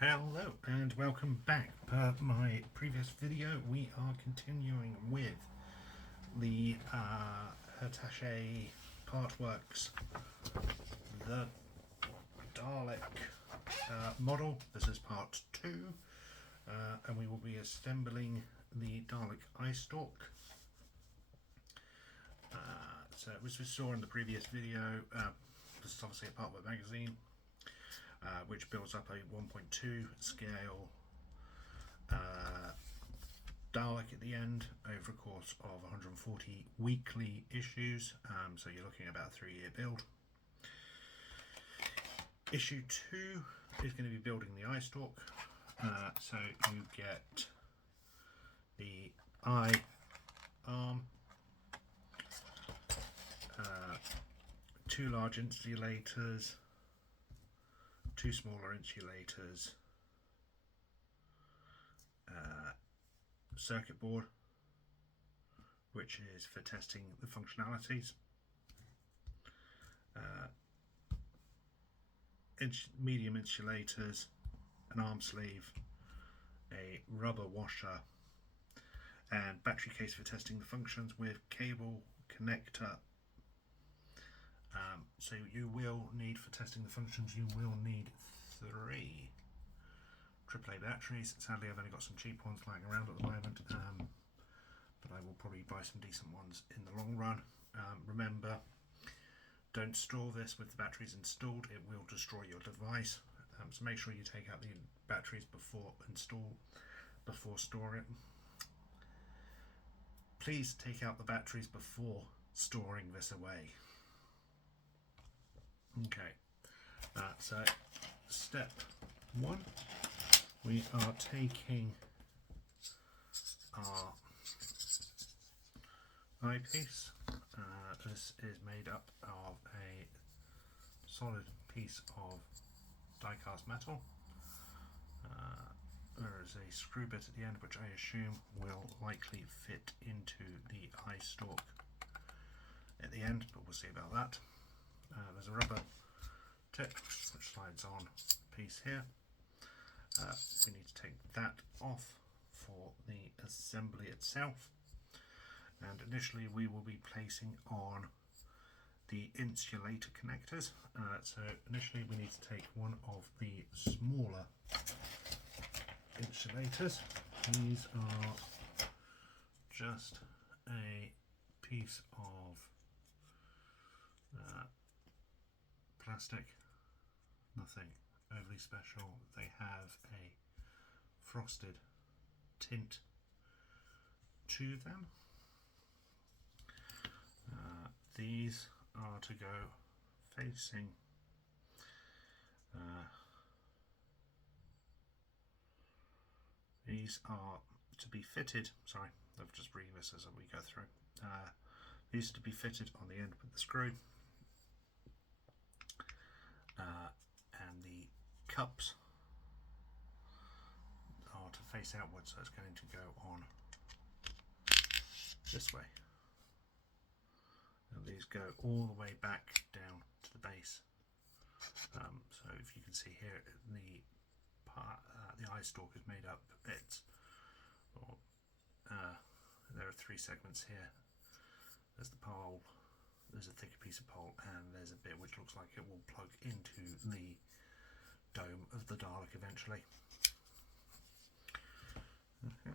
Hello and welcome back. Per my previous video, we are continuing with the Hitachi Partworks, the Dalek model. This is part 2, and we will be assembling the Dalek eye stalk. So as we saw in the previous video, this is obviously a Partwork magazine. Which builds up a 1.2 scale Dalek at the end over a course of 140 weekly issues, so you're looking at about a 3-year build. Issue 2 is going to be building the eye stalk, so you get the eye arm, 2 large insulators, 2 smaller insulators, circuit board, which is for testing the functionalities, medium insulators, an arm sleeve, a rubber washer, and battery case for testing the functions with cable connector. So you will need, for testing the functions, you will need 3 AAA batteries. Sadly, I've only got some cheap ones lying around at the moment, but I will probably buy some decent ones in the long run. Remember, don't store this with the batteries installed, it will destroy your device. So make sure you take out the batteries before storing it. Please take out the batteries before storing this away. Okay, so step 1, we are taking our eyepiece. This is made up of a solid piece of die-cast metal. There is a screw bit at the end which I assume will likely fit into the eye stalk at the end, but we'll see about that. There's a rubber tip which slides on piece here. We need to take that off for the assembly itself, and initially we will be placing on the insulator connectors. So initially we need to take one of the smaller insulators. These are just a piece of plastic, nothing overly special. They have a frosted tint to them. These are to go facing these are to be fitted, sorry, I've just reading this as we go through. These are to be fitted on the end with the screw. And the cups are to face outwards, so it's going to go on this way. And these go all the way back down to the base. So if you can see here, the eye stalk is made up of bits. There are 3 segments here. There's the pole, there's a thicker piece of pole, and there's a bit which looks like it will plug into the dome of the Dalek eventually. Okay.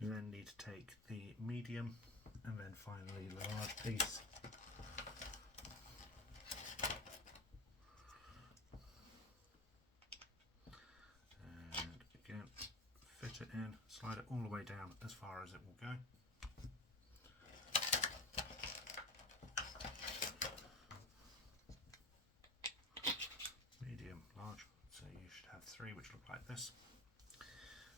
We then need to take the medium and then finally the large piece. And again, fit it in, slide it all the way down as far as it will go. Large, so you should have 3 which look like this.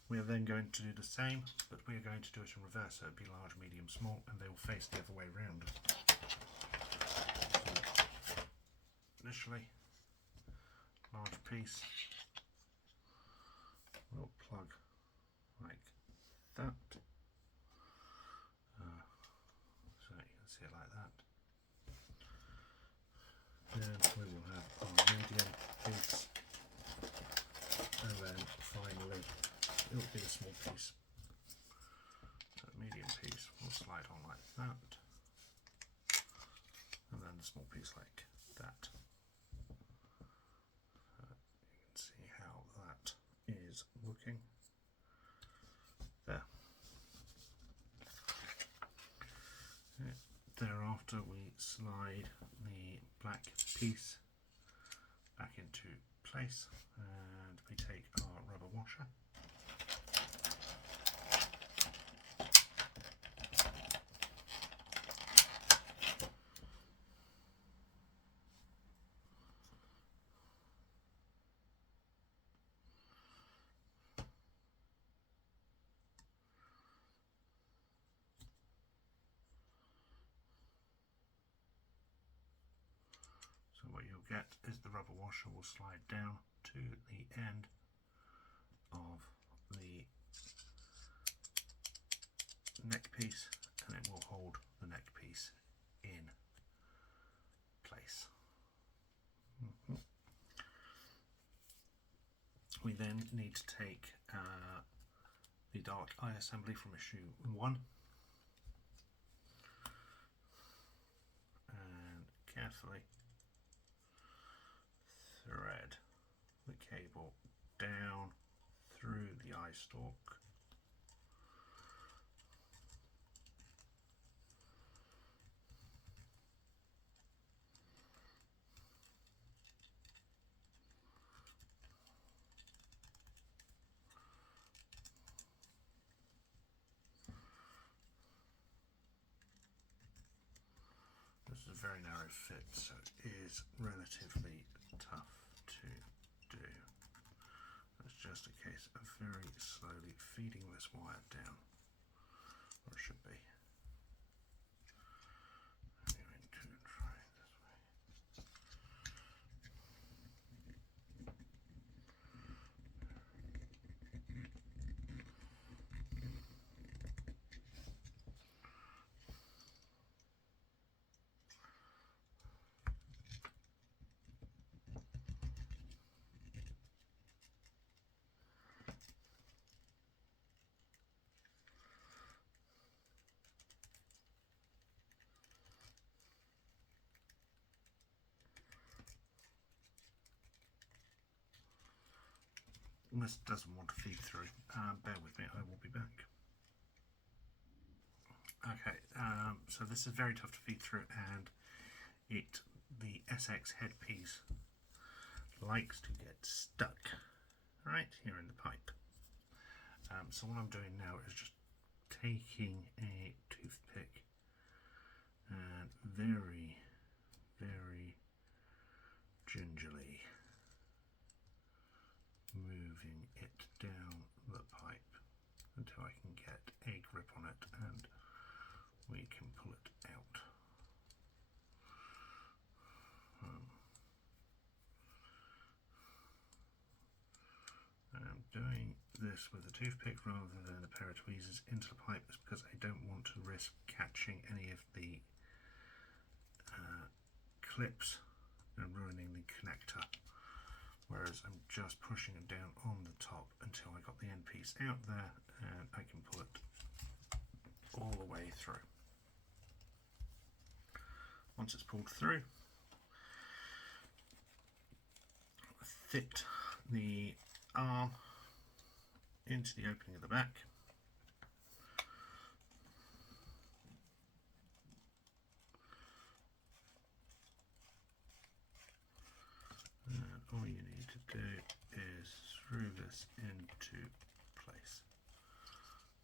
We are then going to do the same, but we are going to do it in reverse, so it will be large, medium, small, and they will face the other way round. So initially, large piece will plug like that, so you can see it like that. Then we will have our medium piece piece. So the medium piece will slide on like that, and then the small piece like that. You can see how that is looking there. Thereafter we slide the black piece back into place and we take our rubber washer. So what you'll get is the rubber washer will slide down to the end of the neck piece and it will hold the neck piece in place. We then need to take the Dalek eye assembly from issue 1 and carefully thread the cable down through the eye stalk. This is a very narrow fit, so it is relatively tough to do. It's just a case of very slowly feeding this wire down, or it should be. I'm going to try it this way. This doesn't want to feed through. Bear with me, I will be back. Okay, so this is very tough to feed through, and the SX headpiece likes to get stuck right here in the pipe. So what I'm doing now is just taking a toothpick and very, very gingerly moving it down the pipe until I can get a grip on it and we can pull it out. I'm doing this with a toothpick rather than a pair of tweezers into the pipe because I don't want to risk catching any of the clips and ruining the connector. Whereas I'm just pushing it down on the top until I got the end piece out there and I can pull it all the way through. Once it's pulled through, fit the arm into the opening at the back. And all you need to do is screw this into place.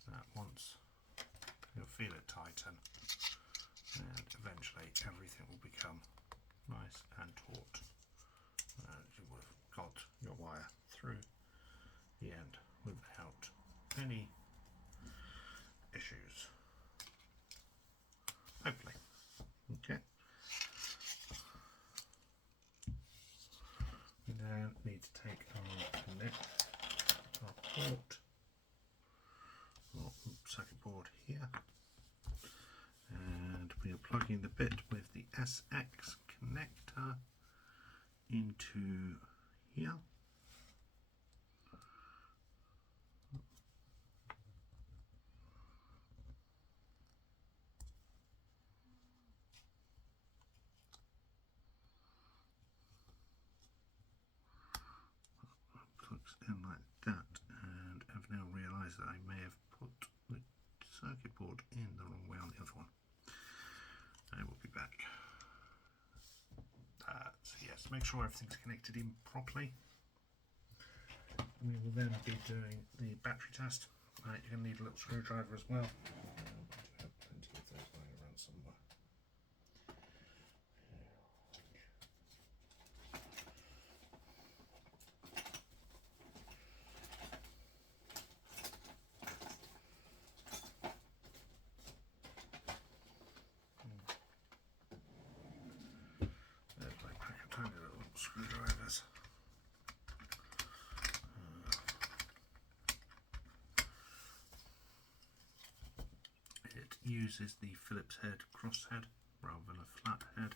That once you'll feel it tighten, and eventually everything will become nice and taut. And you will have got your wire through the end without any issues. Hopefully. Okay. We then need to take our port, or circuit board here, and we are plugging the bit with the SX connector into here. is that I may have put the circuit board in the wrong way on the other one. I will be back. So yes, make sure everything's connected in properly. We will then be doing the battery test. You're going to need a little screwdriver as well. I have plenty of those lying around somewhere. There's my pack of tiny little screwdrivers. It uses the Phillips head crosshead rather than a flat head.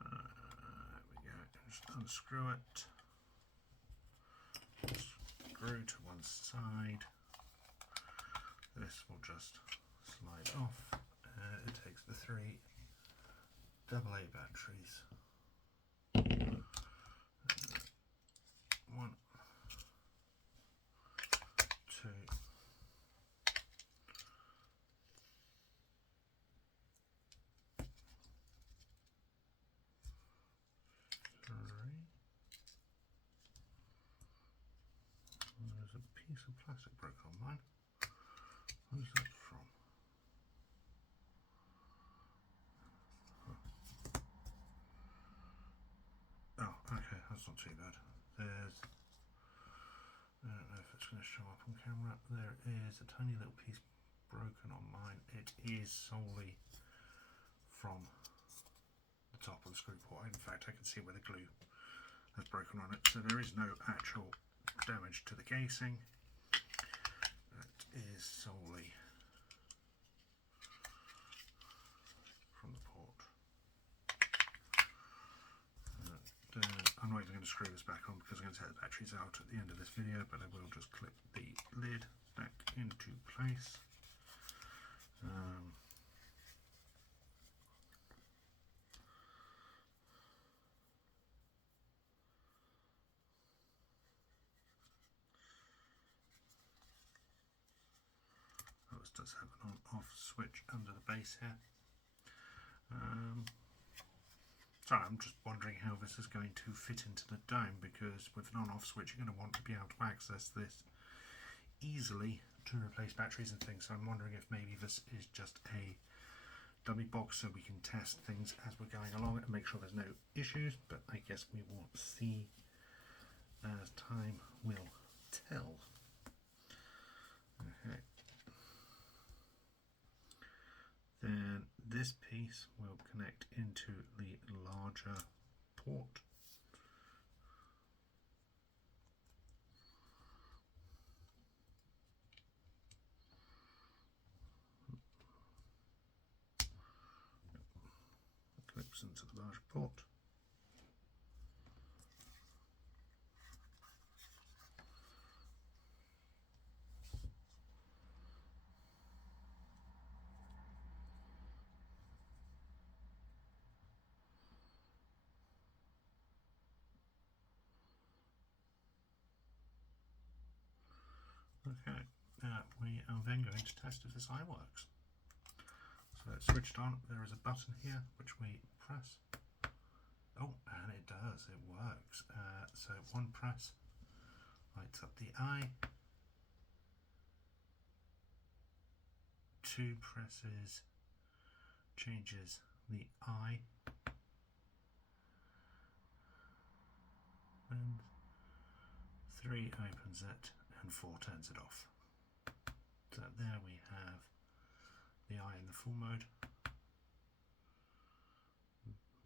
There we go, just unscrew it, screw to one side, this will just slide off, and it takes the 3 AA batteries. 1, 2, 3. There's a piece of plastic broke on mine. Where's that from? Oh, okay, that's not too bad. There's, I don't know if it's going to show up on camera. There is a tiny little piece broken on mine. It is solely from the top of the screw port. In fact, I can see where the glue has broken on it. So there is no actual damage to the casing. It is solely from the port. I'm not even going to screw this back on because I'm going to take the batteries out at the end of this video, but I will just clip the lid back into place. This does have an on-off switch under the base here. Sorry, I'm just wondering how this is going to fit into the dome, because with an on-off switch you're going to want to be able to access this easily to replace batteries and things. So I'm wondering if maybe this is just a dummy box so we can test things as we're going along and make sure there's no issues, but I guess we will see as time will tell. Okay. Then this piece will connect into the larger port. Clips into the larger port. Okay, we are then going to test if this eye works. So it's switched on. There is a button here which we press. Oh, and it does, it works. So one press lights up the eye. 2 presses changes the eye. And 3 opens it, and 4 turns it off. So there we have the eye in the full mode,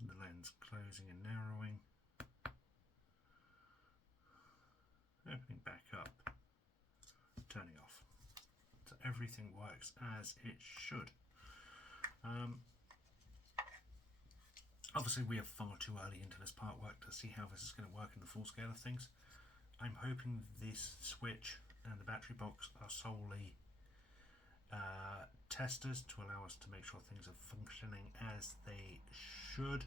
the lens closing and narrowing, opening back up, turning off. So everything works as it should. Obviously we are far too early into this Partwork to see how this is going to work in the full scale of things. I'm hoping this switch and the battery box are solely testers to allow us to make sure things are functioning as they should.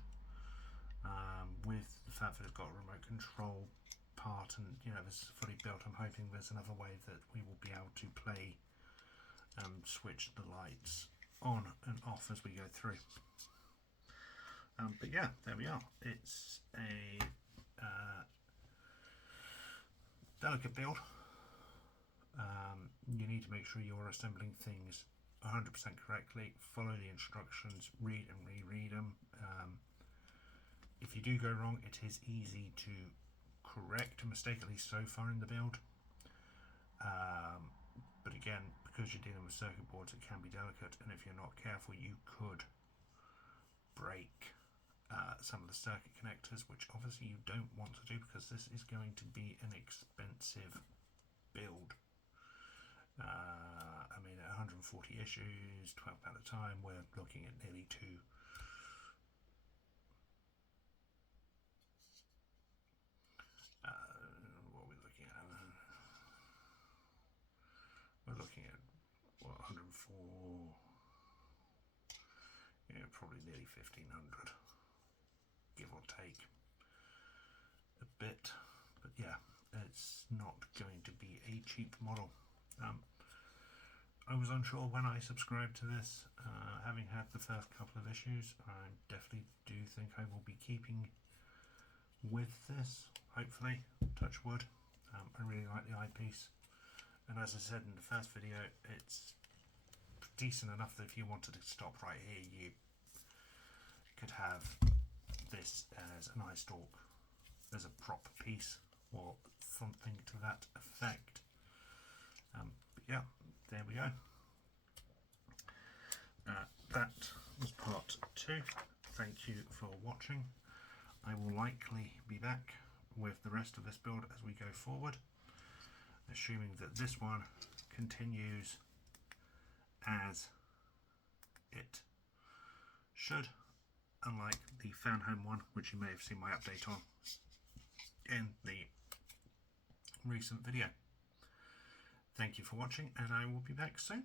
With the fact that it's got a remote control part and this is fully built, I'm hoping there's another way that we will be able to play switch the lights on and off as we go through. But yeah, there we are. It's a delicate build. You need to make sure you're assembling things 100% correctly, follow the instructions, read and reread them. If you do go wrong, it is easy to correct a mistake, at least so far in the build. But again, because you're dealing with circuit boards, it can be delicate, and if you're not careful, you could break some of the circuit connectors, which obviously you don't want to do because this is going to be an expensive build. I mean, at 140 issues, £12 a time, we're looking at nearly two. What are we looking at? We're looking at what, 104? Yeah, probably nearly 1,500, give or take a bit. But yeah, it's not going to be a cheap model. I was unsure when I subscribed to this. Having had the first couple of issues, I definitely do think I will be keeping with this, hopefully, touch wood. I really like the eyepiece, and as I said in the first video, it's decent enough that if you wanted to stop right here, you could have this as an eye stalk, as a prop piece, or something to that effect. But yeah, there we go. That was part 2. Thank you for watching. I will likely be back with the rest of this build as we go forward, assuming that this one continues as it should, unlike the Found Home one, which you may have seen my update on in the recent video. Thank you for watching, and I will be back soon.